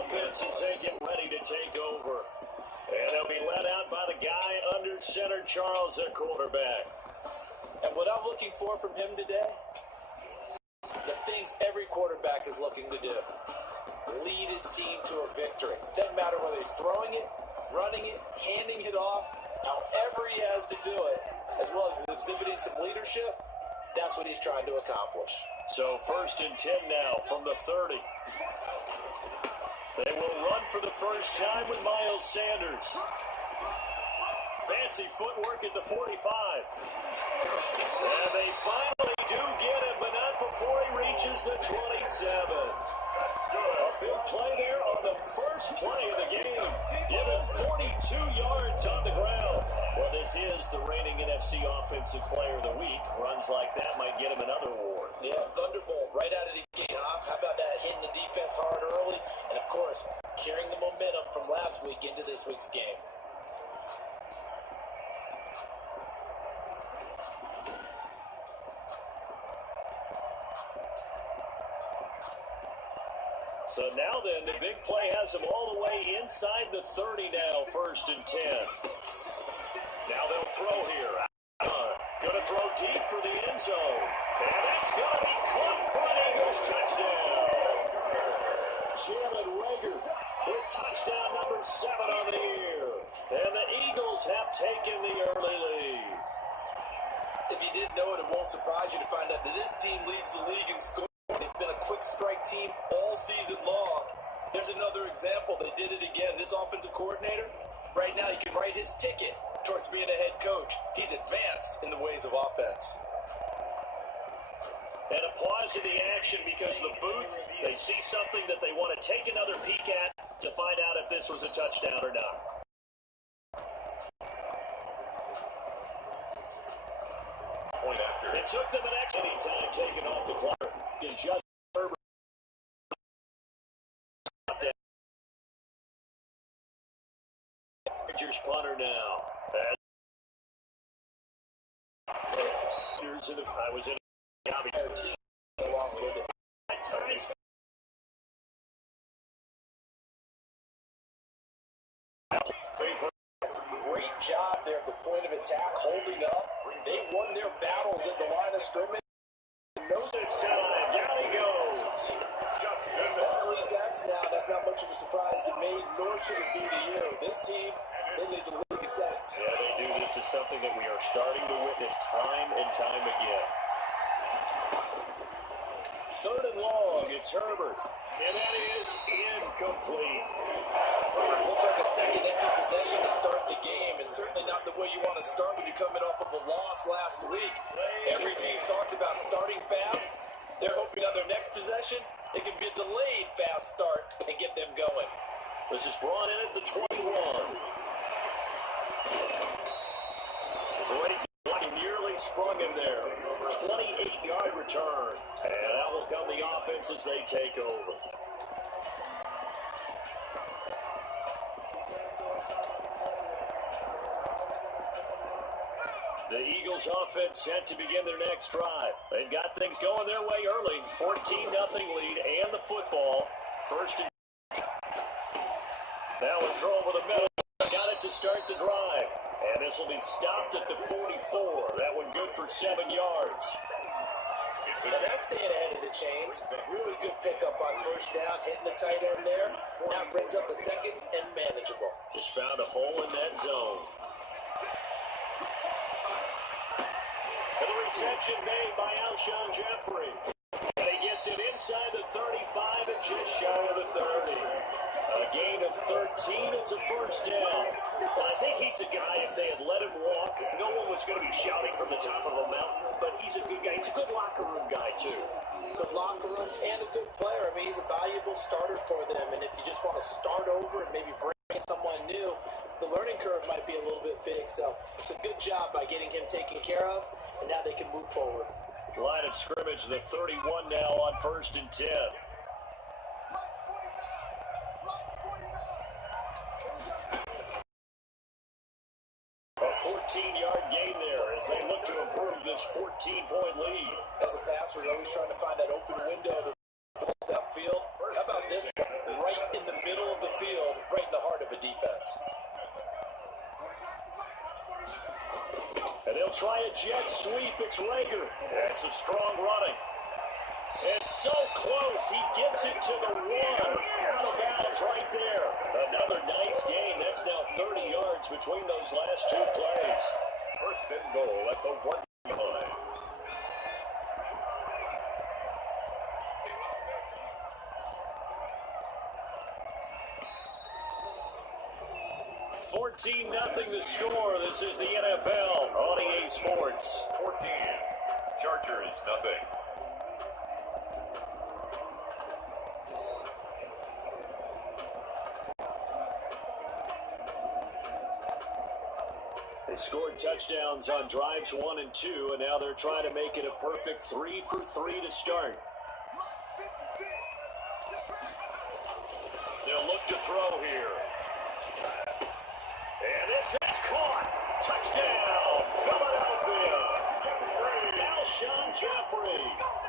Offense as they get ready to take over. And they'll be led out by the guy under center, Charles, their quarterback. And what I'm looking for from him today, the things every quarterback is looking to do. Lead his team to a victory. Doesn't matter whether he's throwing it, running it, handing it off, however he has to do it, as well as exhibiting some leadership, that's what he's trying to accomplish. So 1st and 10 now from the 30. They will run for the first time with Miles Sanders. Fancy footwork at the 45. And they finally do get him, but not before he reaches the 27. A big play there on the first play of the game. Given 42 yards on the ground. Well, this is the reigning NFC Offensive Player of the Week. Runs like that might get him another award. Yeah, Thunderbolt right out of the gate, huh? How about that, hitting the defense hard early? And, of course, carrying the momentum from last week into this week's game. So now then, the big play has them all the way inside the 30 now, 1st and 10. Now they'll throw here. Going to throw deep for the end zone. And it's going to be caught for an Eagles touchdown. Jalen Reagor with touchdown number 7 on the year. And the Eagles have taken the early lead. If you didn't know it, it won't surprise you to find out that this team leads the league in scoring. They've been a quick strike team all season long. There's another example. They did it again. This offensive coordinator, right now, he can write his ticket towards being a head coach. He's advanced in the ways of offense. And a pause in the action because the booth, they see something that they want to take another peek at to find out if this was a touchdown or not. It took them an extra time taking off the clock. And just Herbert. Rangers punter now. I was in a team along with it. That's a great job there at the point of attack, holding up. They won their battles at the line of scrimmage. Knows this time. Down he goes. That's 3 sacks now. That's not much of a surprise to me, nor should it be to you. This team, they lead the league in sacks. Yeah, they do. This is something that we are starting to witness time and time again. 3rd and long. It's Herbert. And that is incomplete. Looks like a second empty possession to start the game, and certainly not the way you want to start when you're coming off of a loss last week. Every team talks about starting fast. They're hoping on their next possession, it can be a delayed fast start and get them going. This is brought in at the 21. He nearly sprung him there. 28-yard return. And that will come the offense as they take over. The Eagles offense set to begin their next drive. They've got things going their way early. 14-0 lead and the football. 1st and 10. Now a throw over the middle. Got it to start the drive. And this will be stopped at the 44. That one good for 7 yards. Now that's staying ahead of the chains. Really good pickup on 1st down, hitting the tight end there. Now brings up a 2nd and manageable. Just found a hole in that zone. And the reception made by Alshon Jeffrey. And he gets it inside the 35 and just shy of the 30. A gain of 13. It's a 1st down. Well, I think he's a guy, if they had let him walk, no one was going to be shouting from the top of a mountain. But he's a good guy. He's a good locker room guy, too. Good locker room and a good player. I mean, he's a valuable starter for them. And if you just want to start over and maybe bring in someone new, the learning curve might be a little bit big. So it's a good job by getting him taken care of. And now they can move forward. Line of scrimmage, the 31 now on 1st and 10. A 14-yard gain there as they look to improve this 14-point lead. As a passer, you're always trying to find that open window to hold that field. How about this one? Right in the right in the heart of a defense. And they'll try a jet sweep. It's Rager. That's some strong running. It's so close. He gets it to the one. Out of bounds right there. Another nice gain. That's now 30 yards between those last two plays. First and goal at the 1 line. $14-0 the score. This is the NFL on EA Sports. 14. Chargers, nothing. They scored touchdowns on drives 1 and 2, and now they're trying to make it a perfect 3 for 3 to start. They'll look to throw here. And this is caught. Touchdown, Philadelphia. Alshon Jeffrey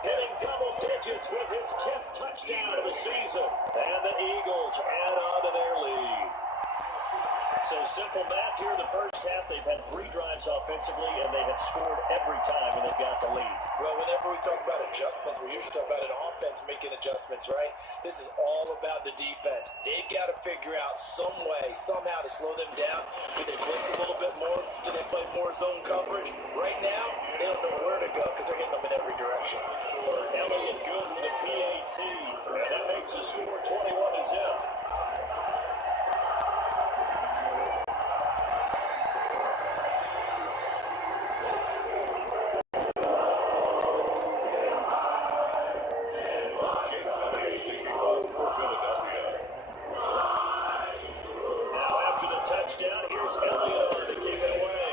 hitting double digits with his 10th touchdown of the season. And the Eagles add on to their lead. So simple math here in the first half. They've had 3 drives offensively, and they have scored every time, and they've got the lead. Well, whenever we talk about adjustments, we usually talk about an offense making adjustments, right? This is all about the defense. They've got to figure out some way, somehow to slow them down. Do they blitz a little bit more? Do they play more zone coverage? Right now, they don't know where to go because they're hitting them in every direction. Elliott good with a PAT, and that makes the score 21-0. Touchdown. Here's Elliott to kick it away.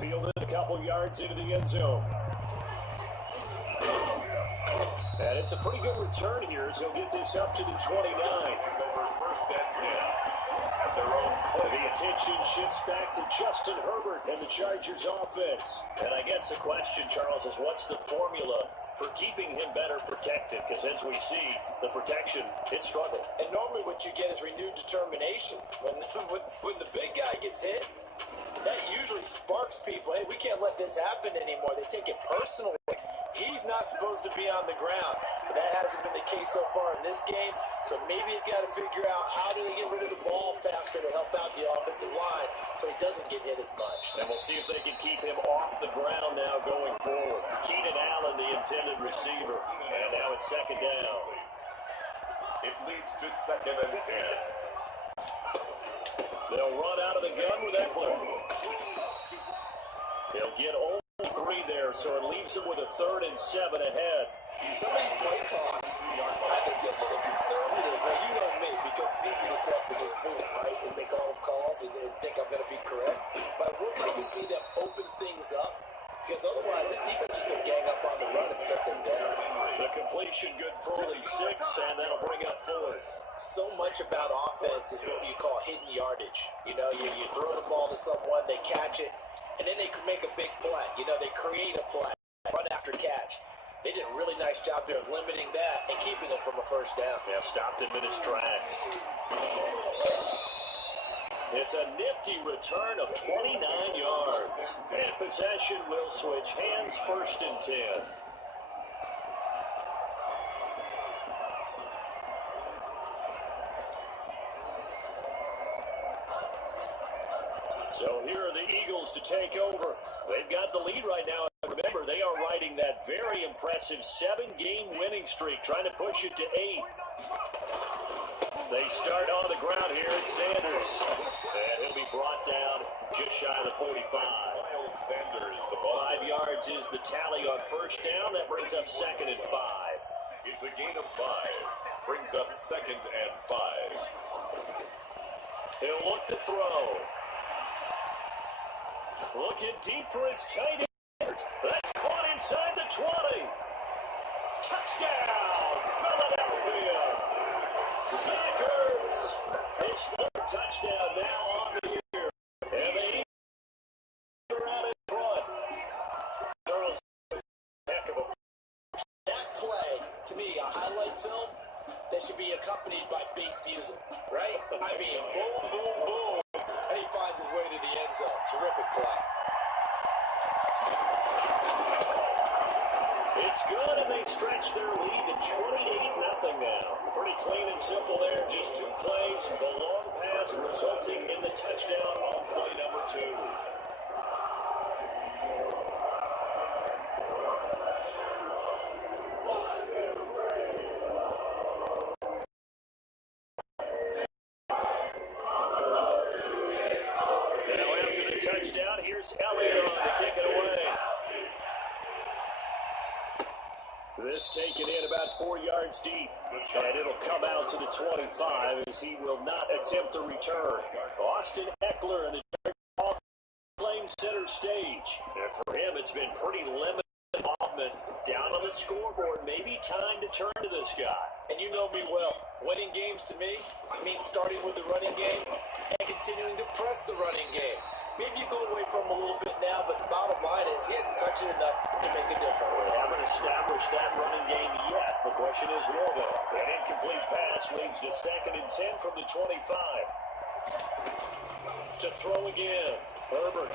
Fielded a couple yards into the end zone. And it's a pretty good return here, so he'll get this up to the 29. Over first and 10 at their own play. The attention shifts back to Justin Herbert and the Chargers offense. And I guess the question, Charles, is what's the formula for keeping him better protected? Because as we see, the protection, it struggled. And normally what you get is renewed determination. When the big guy gets hit, that usually sparks people. Hey, we can't let this happen anymore. They take it personally. He's not supposed to be on the ground. But that hasn't been the case so far in this game. So maybe they've got to figure out how do they get rid of the ball faster to help out the offensive line so he doesn't get hit as much. And we'll see if they can keep him off the ground now going forward. Keenan Allen, the intended receiver. And now it's second down. It leads to second and 10. They'll run out of the gun with Eckler. He'll get only 3 there, so it leaves him with a 3rd and 7 ahead. Some of these play calls, I think they're a little conservative. Now, you know me, because it's easy to sit up in this booth, right, and make all calls and think I'm going to be correct. But I would like to see them open things up, because otherwise this defense just going to gang up on the run and shut them down. The completion good for only 6, and that'll bring up 4th. So much about offense is what you call hidden yardage. You know, you throw the ball to someone, they catch it, and then they can make a big play. You know, they create a play, run after catch. They did a really nice job there of limiting that and keeping him from a first down. Yeah, stopped him in his tracks. It's a nifty return of 29 yards. And possession will switch hands, first and 10. So here are the Eagles to take over. They've got the lead right now. Remember, they are riding that very impressive 7-game winning streak, trying to push it to 8. They start on the ground here at Sanders. And he'll be brought down just shy of the 45. Miles Sanders, the ball. 5 yards is the tally on first down. That brings up second and 5. It's a gain of 5. Brings up second and 5. He'll look to throw. Looking deep for his tight end. That's caught inside the 20. Touchdown, Philadelphia. Zach Ertz, his 3rd touchdown now on the year. And they are out in front. Charles, heck of a that play, to me, a highlight film, they should be accompanied by bass music, right? I mean, boom, boom, boom, and he finds his way to the end zone. Terrific play. It's good, and they stretch their lead to 28-0 now. Pretty clean and simple there. Just 2 plays. The long pass resulting in the touchdown on play number 2. Now after the touchdown, here's Elliott to kick it away. This taken in about 4 yards deep, and it'll come out to the 25 as he will not attempt to return. Austin Eckler in the off playing center stage. And for him, it's been pretty limited involvement down on the scoreboard. Maybe time to turn to this guy. And you know me well. Winning games to me means starting with the running game and continuing to press the running game. Maybe you go away from him a little bit now, but the bottom line is he hasn't touched it enough to make a difference. They haven't established that running game yet. The question is, will they? An incomplete pass leads to 2nd and 10 from the 25. To throw again. Herbert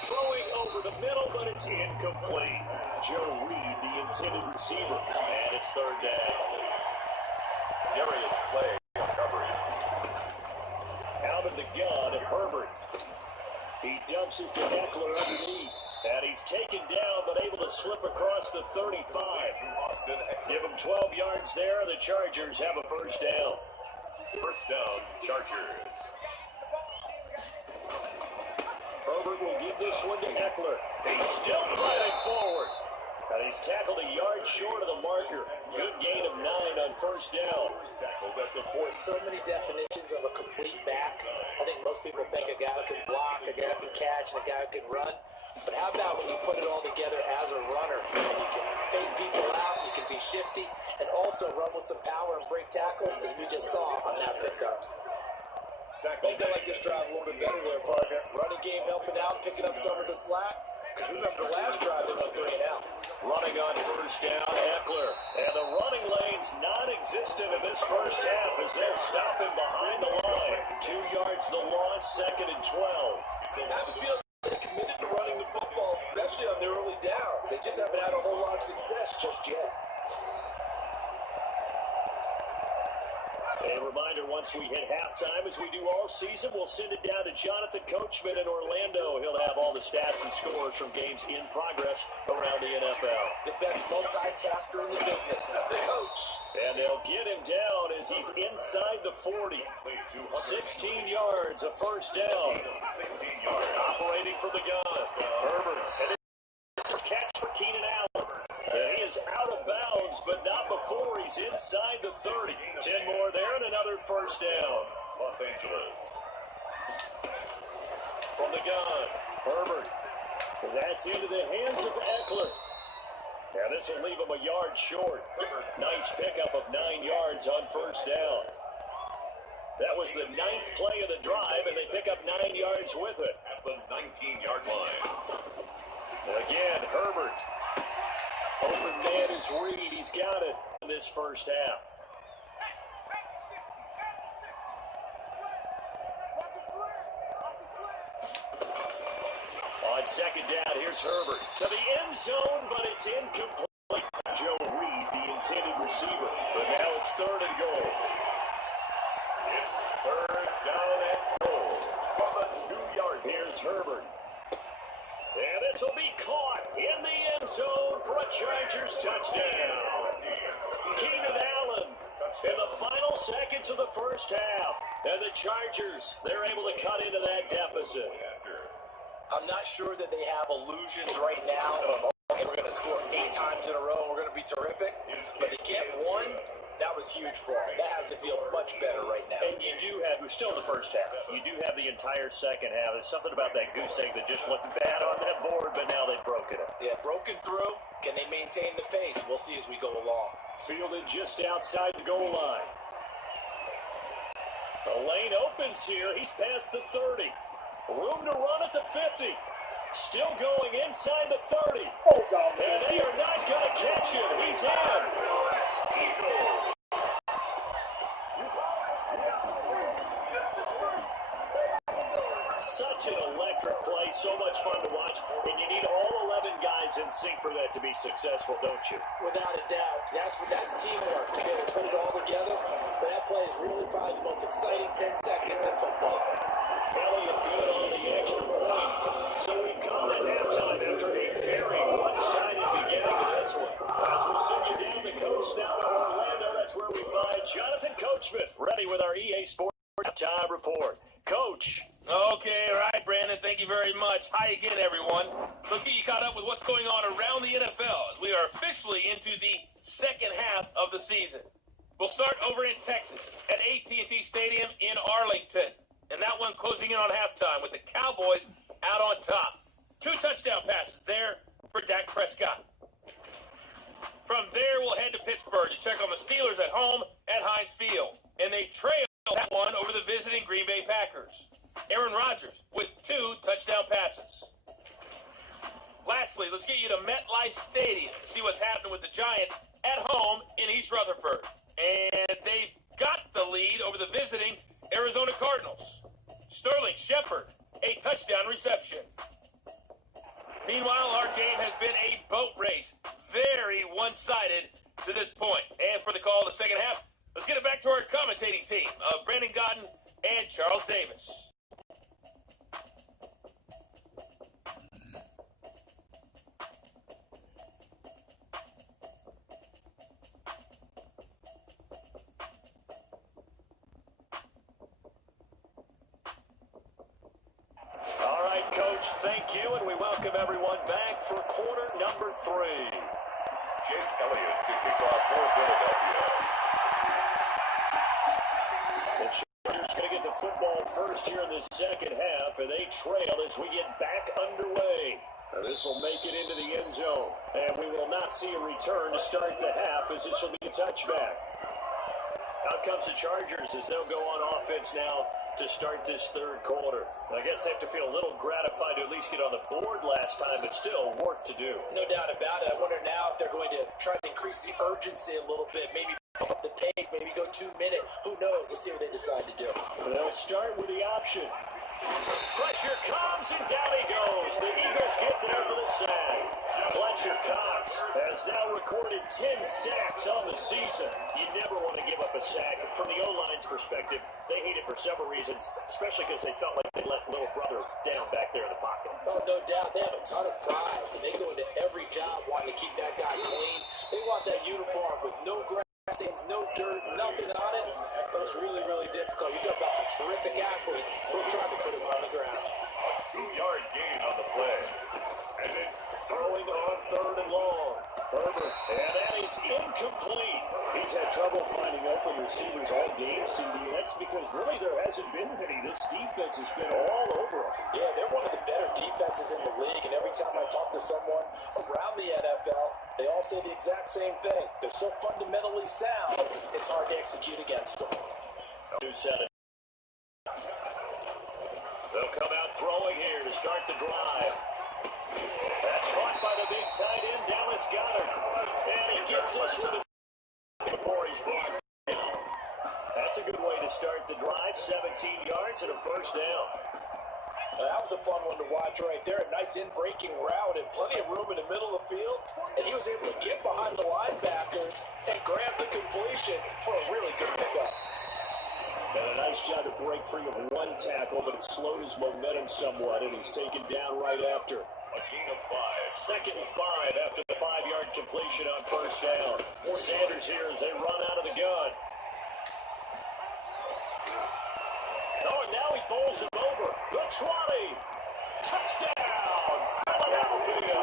throwing over the middle, but it's incomplete. Joe Reed, the intended receiver. And it's 3rd down. Darius Slay recovery. Out of the gun, Herbert. He dumps it to Eckler underneath. And he's taken down, but able to slip across the 35. Give him 12 yards there. The Chargers have a 1st down. 1st down, Chargers. Herbert will give this one to Eckler. He's still fighting forward. And he's tackled a yard short of the marker. Good gain of 9 on 1st down. Tackled at the Boy, so many definitions of a complete back. I think most people think a guy who can block, a guy who can catch, and a guy who can run. But how about when you put it all together as a runner? And you can fake people out, you can be shifty, and also run with some power and break tackles, as we just saw on that pickup. I think they like this drive a little bit better there, partner. Running game helping out, picking up some of the slack. Because remember, the last drive they went 3 and out. Running on 1st down, Eckler. And the running lane's non-existent in this 1st half as they'll stop him behind the line. 2 yards the loss, 2nd and 12. I feel they're committed to running the football, especially on their early downs. They just haven't had a whole lot of success just yet. A reminder, once we hit halftime, as we do all season, we'll send it down to Jonathan Coachman in Orlando. He'll have all the stats and scores from games in progress around the NFL. The best multitasker in the business, the coach. And they'll get him down as he's inside the 40. 16 yards, a 1st down. 16 yards. Operating from the gun. Herbert. And it's a catch for Keenan Allen. And he is out of bounds, but not before he's inside the 30. 10 more there and another 1st down. Los Angeles. From the gun, Herbert. And that's into the hands of Eckler. And this will leave him a yard short. Nice pickup of 9 yards on 1st down. That was the 9th play of the drive, and they pick up 9 yards with it. At the 19-yard line. Again, Herbert. Open man is Reed. He's got it in this 1st half. On 2nd down, here's Herbert to the end zone, but it's incomplete. Joe Reed, the intended receiver. But now it's 3rd and goal. It's 3rd down and goal. From the 2-yard. Here's Herbert. And this will be caught in the end zone for a Chargers touchdown. Keenan Allen in the final seconds of the 1st half. And the Chargers, they're able to cut into that deficit. I'm not sure that they have illusions right now of, okay, we're going to score 8 times in a row and we're going to be terrific. But to get 1, that was huge for them. That has to feel much better right now. And you do have, we're still in the 1st half. You do have the entire 2nd half. There's something about that goose egg that just looked bad on that board, but now they've broken it. Yeah, broken through. Can they maintain the pace? We'll see as we go along. Fielded just outside the goal line. The lane opens here. He's past the 30. Room to run at the 50. Still going inside the 30. And they are not going to catch him. He's in. Such an electric play, so much fun to watch, and you need all 11 guys in sync for that to be successful, don't you? Without a doubt. That's teamwork to be able to put it all together. But that play is really probably the most exciting 10 seconds in football. Elliott good on the extra point. So we've come at halftime after a very one-sided beginning to this one. As we send you down the coast now to Orlando, that's where we find Jonathan Coachman, ready with our EA Sports Halftime Report. Coach. Okay, all right, Brandon, thank you very much. Hi again, everyone. Let's get you caught up with what's going on around the NFL as we are officially into the second half of the season. We'll start over in Texas at AT&T Stadium in Arlington. And that one closing in on halftime with the Cowboys out on top. 2 touchdown passes there for Dak Prescott. From there, we'll head to Pittsburgh to check on the Steelers at home at Heinz Field. And they trail that one over the visiting Green Bay Packers. Aaron Rodgers with 2 touchdown passes. Lastly, let's get you to MetLife Stadium to see what's happening with the Giants at home in East Rutherford. And they've got the lead over the visiting Arizona Cardinals. Sterling Shepard, a touchdown reception. Meanwhile, our game has been a boat race. Very one-sided to this point. And for the call of the second half, let's get it back to our commentating team of Brandon Godden and Charles Davis. All right, Coach, thank you, and we welcome everyone back for quarter number 3. Jake Elliott to kick off for Philadelphia. The Chargers going to get the football first here in the second half, and they trail as we get back underway. This will make it into the end zone, and we will not see a return to start the half as this will be a touchback. Out comes the Chargers as they'll go on offense now to start this third quarter. I guess they have to feel a little gratified to at least get on the board last time, but still work to do. No doubt about it. I wonder now if they're going to try to increase the urgency a little bit, maybe pump up the pace, maybe go 2-minute. Who knows? Let's see what they decide to do. They'll start with the option. Pressure comes, and down he goes. The Eagles get there for the sack. Fletcher Cox has now recorded 10 sacks on the season. You never want to give up a sack. From the O-line's perspective, they hate it for several reasons, especially because they felt like they let little brother down back there in the pocket. Oh, no doubt. They have a ton of pride. They go into every job wanting to keep that guy clean. They want that uniform with no grass stains, no dirt, nothing on it. But it's really, really difficult. You talk about some terrific athletes. We're trying to put him on the ground. A 2-yard gain on the play. And it's Throwing on third and long. Herbert, and that is incomplete. He's had trouble finding open receivers all game, CD. That's because really there hasn't been many. This defense has been all over them. Yeah, they're one of the better defenses in the league, and every time I talk to someone around the NFL, they all say the exact same thing. They're so fundamentally sound, it's hard to execute against them. 2-7. They'll come out throwing here to start the drive. That's caught by the big tight end, Dallas Goedert. And he gets us with it before he's brought down. That's a good way to start the drive. 17 yards and a first down. That was a fun one to watch right there. A nice in-breaking route and plenty of room in the middle of the field. And he was able to get behind the linebackers and grab the completion for a really good pickup. And a nice job to break free of one tackle, but it slowed his momentum somewhat, and he's taken down right after. a gain of 5. Second and 5 after the 5-yard completion on first down. Sanders here as they run out of the gun. Oh, and now he bowls him over. The 20. Touchdown, Philadelphia.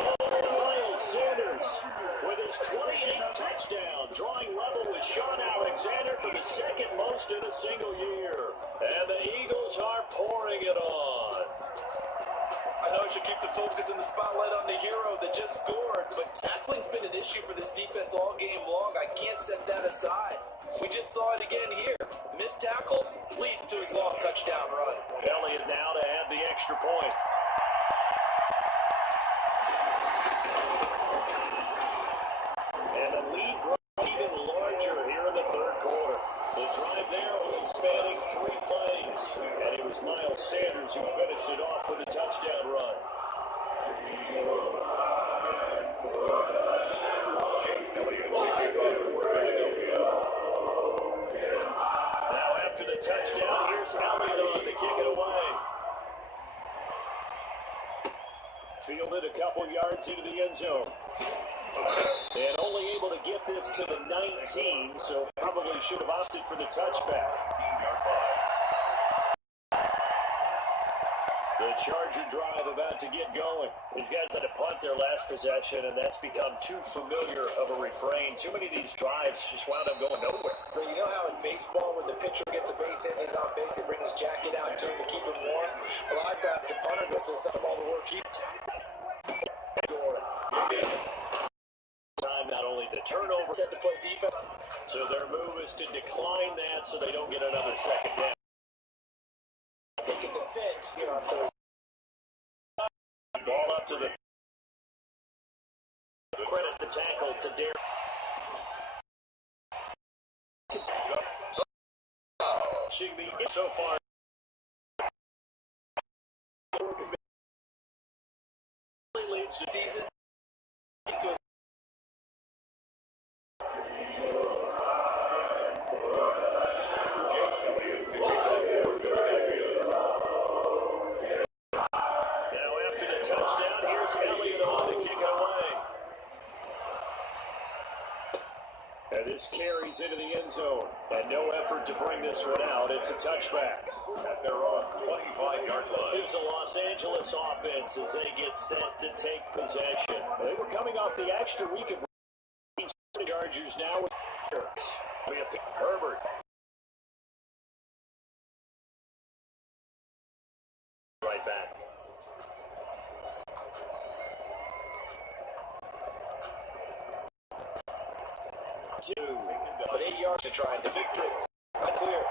Miles Sanders with his 28th touchdown, drawing level with Sean Alexander for the second most in a single year. And the Eagles are pouring it on. I know I should keep the focus and the spotlight on the hero that just scored, but tackling's been an issue for this defense all game long. I can't set that aside. We just saw it again here. Missed tackles leads to his long touchdown run. Elliott now to add the extra point. And the lead grows even larger here in the third quarter. The drive there only spanning 3 plays. And it was Miles Fielded a couple yards into the end zone. And only able to get this to the 19, so probably should have opted for the touchback. 18-yard line. The Charger drive about to get going. These guys had to punt their last possession, and that's become too familiar of a refrain. Too many of these drives just wound up going nowhere. But you know how in baseball, when the pitcher gets a base hit and he's on base, they bring his jacket out to him to keep him warm? A lot of times the punter goes to some of all the work he's Time not only the turnover, set to play defense. so their move is to decline that so they don't get another second down. They can defend here on third. Ball up to the credit the tackle to Derek. So far. Leads to Season. now after the touchdown, here's Elliott on to kick it away. And this carries into the end zone. And no effort to bring this one out. It's a touchback. At their own 25-yard line. Here's the Los Angeles offense as they get set to take possession. They were coming off the extra week of Chargers now with Herbert. Right back. But 8 yards to try and victory. Not clear.